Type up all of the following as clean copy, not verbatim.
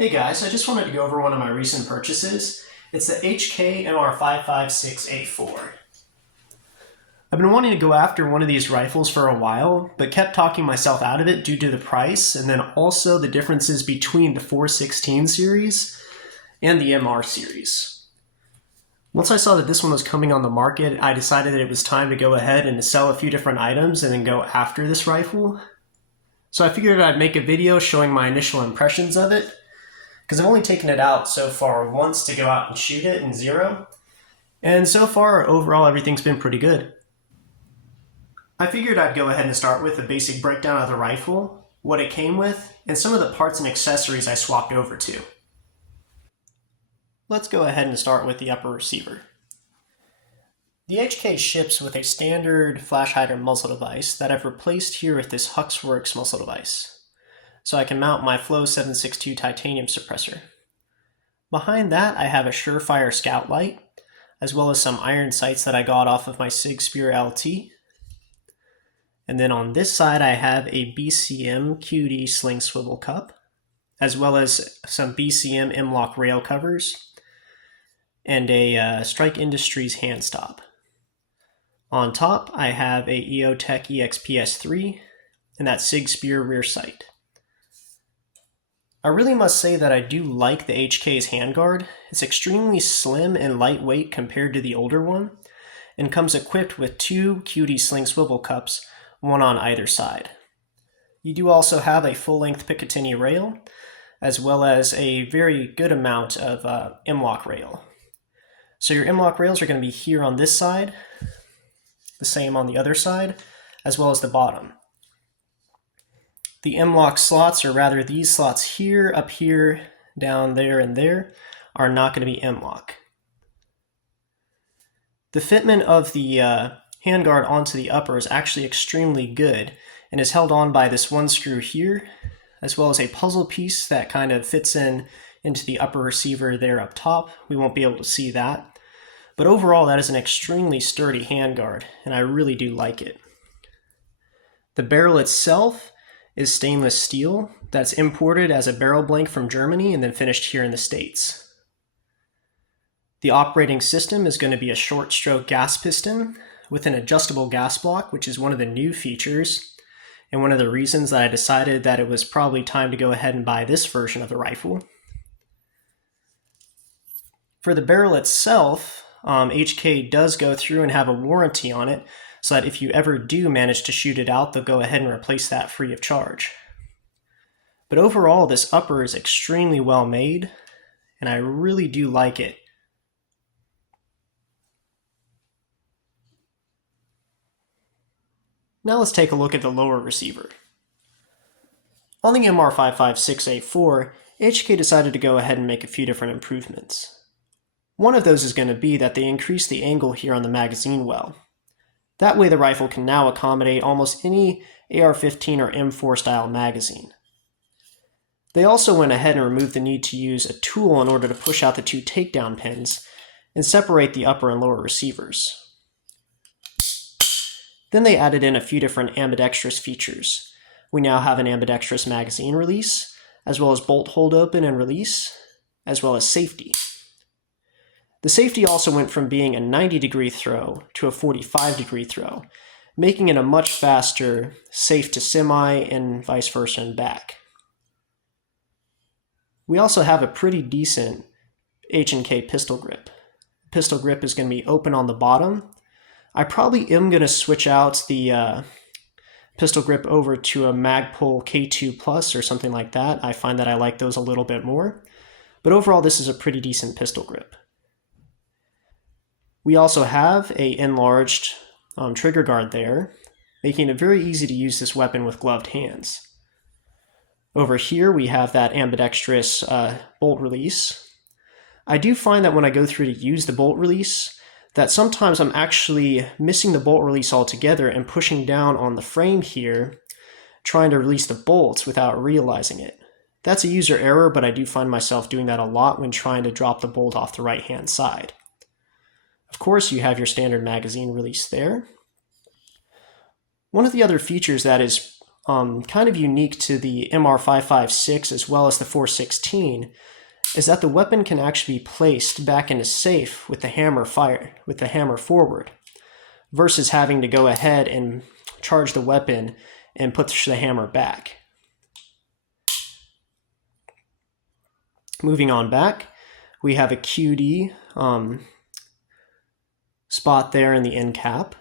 Hey guys, I just wanted to go over one of my recent purchases. It's the HK MR556 A4. I've been wanting to go after one of these rifles for a while, but kept talking myself out of it due to the price and then also the differences between the 416 series and the MR series. Once I saw that this one was coming on the market, I decided that it was time to go ahead and to sell a few different items and then go after this rifle. So I figured I'd make a video showing my initial impressions of it, because I've only taken it out so far once to go out and shoot it in zero, and so far overall everything's been pretty good. I figured I'd go ahead and start with a basic breakdown of the rifle, what it came with, and some of the parts and accessories I swapped over to. Let's go ahead and start with the upper receiver. The HK ships with a standard flash hider muzzle device that I've replaced here with this Huxworks muzzle device, so I can mount my Flow 762 titanium suppressor. Behind that, I have a Surefire scout light, as well as some iron sights that I got off of my Sig Spear LT. And then on this side, I have a BCM QD sling swivel cup, as well as some BCM M-LOK rail covers, and a Strike Industries hand stop. On top, I have a EOTech EXPS3 and that Sig Spear rear sight. I really must say that I do like the HK's handguard. It's extremely slim and lightweight compared to the older one, and comes equipped with two QD sling swivel cups, one on either side. You do also have a full-length Picatinny rail, as well as a very good amount of M-LOK rail. So your M-LOK rails are going to be here on this side, the same on the other side, as well as the bottom. The M-LOK slots, or rather these slots here, up here, down there, and there, are not going to be M-LOK. The fitment of the handguard onto the upper is actually extremely good and is held on by this one screw here, as well as a puzzle piece that kind of fits into the upper receiver there up top. We won't be able to see that. But overall, that is an extremely sturdy handguard, and I really do like it. The barrel itself is stainless steel that's imported as a barrel blank from Germany and then finished here in the States. The operating system is going to be a short stroke gas piston with an adjustable gas block, which is one of the new features and one of the reasons that I decided that it was probably time to go ahead and buy this version of the rifle. For the barrel itself, HK does go through and have a warranty on it, so that if you ever do manage to shoot it out, they'll go ahead and replace that free of charge. But overall, this upper is extremely well made, and I really do like it. Now let's take a look at the lower receiver. On the MR556 A4, HK decided to go ahead and make a few different improvements. One of those is going to be that they increased the angle here on the magazine well. That way the rifle can now accommodate almost any AR-15 or M4 style magazine. They also went ahead and removed the need to use a tool in order to push out the two takedown pins and separate the upper and lower receivers. Then they added in a few different ambidextrous features. We now have an ambidextrous magazine release, as well as bolt hold open and release, as well as safety. The safety also went from being a 90-degree throw to a 45-degree throw, making it a much faster safe to semi and vice versa and back. We also have a pretty decent H&K pistol grip. Pistol grip is going to be open on the bottom. I probably am going to switch out the pistol grip over to a Magpul K2 Plus or something like that. I find that I like those a little bit more. But overall, this is a pretty decent pistol grip. We also have an enlarged trigger guard there, making it very easy to use this weapon with gloved hands. Over here we have that ambidextrous bolt release. I do find that when I go through to use the bolt release, that sometimes I'm actually missing the bolt release altogether and pushing down on the frame here, trying to release the bolts without realizing it. That's a user error, but I do find myself doing that a lot when trying to drop the bolt off the right-hand side. Of course, you have your standard magazine release there. One of the other features that is kind of unique to the MR556 as well as the 416 is that the weapon can actually be placed back in a safe with the hammer forward, versus having to go ahead and charge the weapon and push the hammer back. Moving on back, we have a QD spot there in the end cap,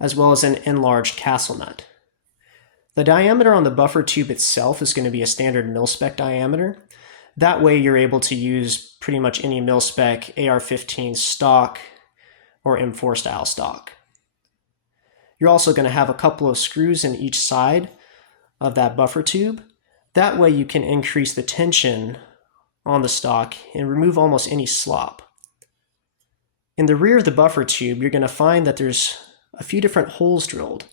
as well as an enlarged castle nut. The diameter on the buffer tube itself is going to be a standard mil-spec diameter. That way you're able to use pretty much any mil-spec AR-15 stock or M4 style stock. You're also going to have a couple of screws in each side of that buffer tube. That way you can increase the tension on the stock and remove almost any slop. In the rear of the buffer tube, you're going to find that there's a few different holes drilled.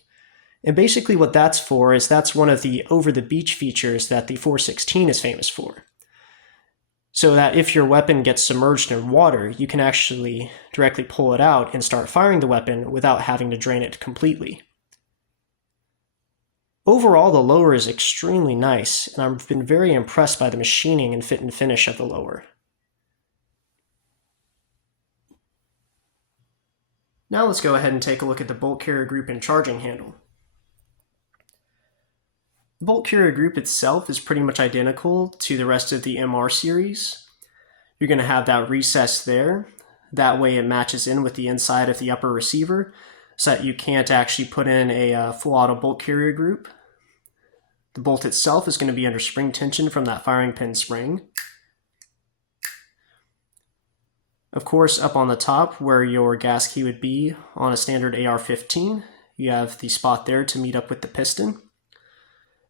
And basically what that's for is that's one of the over-the-beach features that the 416 is famous for. So that if your weapon gets submerged in water, you can actually directly pull it out and start firing the weapon without having to drain it completely. Overall, the lower is extremely nice, and I've been very impressed by the machining and fit and finish of the lower. Now let's go ahead and take a look at the bolt carrier group and charging handle. The bolt carrier group itself is pretty much identical to the rest of the MR series. You're going to have that recess there. That way it matches in with the inside of the upper receiver so that you can't actually put in a full auto bolt carrier group. The bolt itself is going to be under spring tension from that firing pin spring. Of course, up on the top where your gas key would be on a standard AR-15, you have the spot there to meet up with the piston.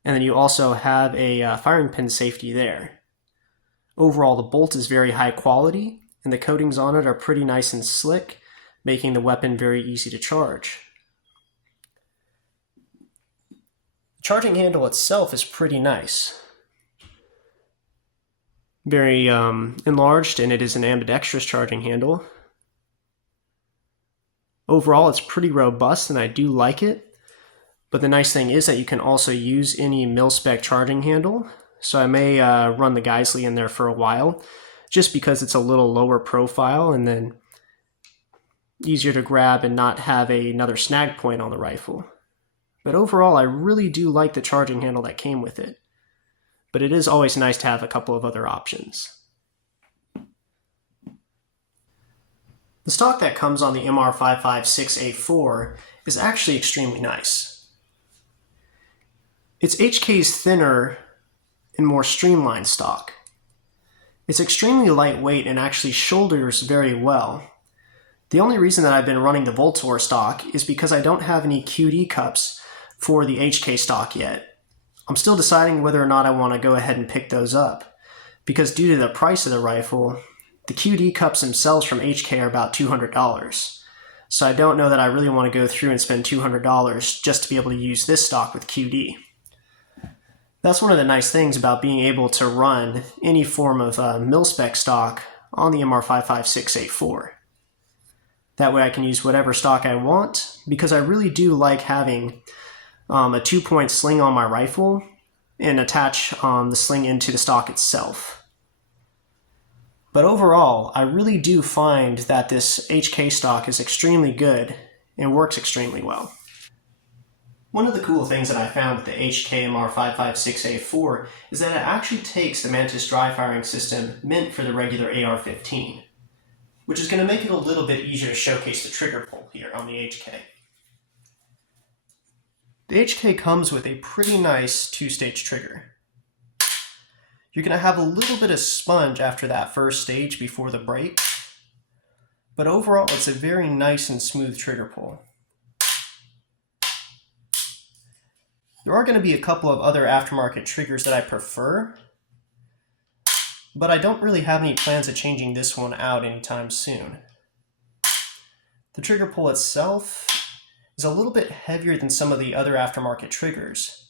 And then you also have a firing pin safety there. Overall, the bolt is very high quality, and the coatings on it are pretty nice and slick, making the weapon very easy to charge. The charging handle itself is pretty nice. Very enlarged, and it is an ambidextrous charging handle. Overall, it's pretty robust, and I do like it. But the nice thing is that you can also use any mil-spec charging handle. So I may run the Geisley in there for a while, just because it's a little lower profile and then easier to grab and not have another snag point on the rifle. But overall, I really do like the charging handle that came with it. But it is always nice to have a couple of other options. The stock that comes on the MR556 A4 is actually extremely nice. It's HK's thinner and more streamlined stock. It's extremely lightweight and actually shoulders very well. The only reason that I've been running the Voltor stock is because I don't have any QD cups for the HK stock yet. I'm still deciding whether or not I want to go ahead and pick those up, because due to the price of the rifle, the QD cups themselves from HK are about $200. So I don't know that I really want to go through and spend $200 just to be able to use this stock with QD. That's one of the nice things about being able to run any form of mil-spec stock on the MR556 A4. That way I can use whatever stock I want, because I really do like having a 2-point sling on my rifle and attach the sling into the stock itself. But overall, I really do find that this HK stock is extremely good and works extremely well. One of the cool things that I found with the HK MR556 A4 is that it actually takes the Mantis Dry Firing System meant for the regular AR-15, which is going to make it a little bit easier to showcase the trigger pull here on the HK. The HK comes with a pretty nice 2-stage trigger. You're going to have a little bit of sponge after that first stage before the break, but overall it's a very nice and smooth trigger pull. There are going to be a couple of other aftermarket triggers that I prefer, but I don't really have any plans of changing this one out anytime soon. The trigger pull itself is a little bit heavier than some of the other aftermarket triggers,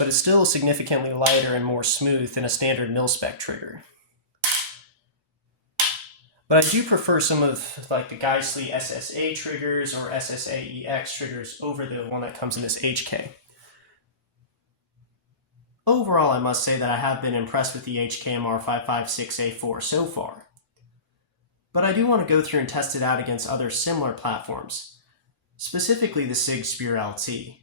but it's still significantly lighter and more smooth than a standard mil-spec trigger. But I do prefer some of like the Geisley SSA triggers or SSA EX triggers over the one that comes in this HK. Overall, I must say that I have been impressed with the HK MR556 A4 so far. But I do want to go through and test it out against other similar platforms, specifically the SIG Spear LT.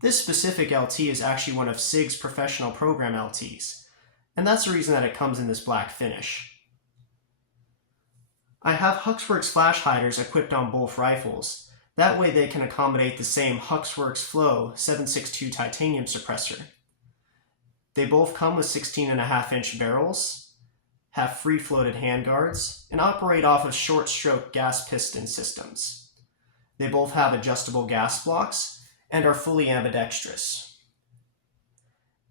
This specific LT is actually one of SIG's professional program LTs, and that's the reason that it comes in this black finish. I have Huxworks flash hiders equipped on both rifles. That way they can accommodate the same Huxworks Flow 7.62 titanium suppressor. They both come with 16.5-inch barrels, have free-floated handguards, and operate off of short-stroke gas piston systems. They both have adjustable gas blocks and are fully ambidextrous.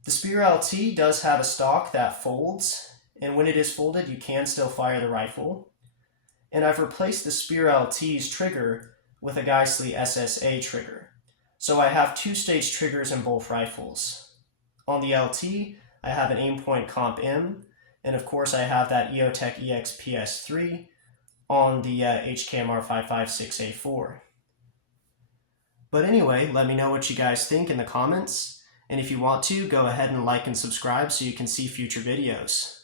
The Spear LT does have a stock that folds, and when it is folded you can still fire the rifle. And I've replaced the Spear LT's trigger with a Geissele SSA trigger. So I have two-stage triggers in both rifles. On the LT, I have an Aimpoint Comp M, and of course I have that EOTech EXPS3 on the HK MR556 A4. But anyway, let me know what you guys think in the comments, and if you want to, go ahead and like and subscribe so you can see future videos.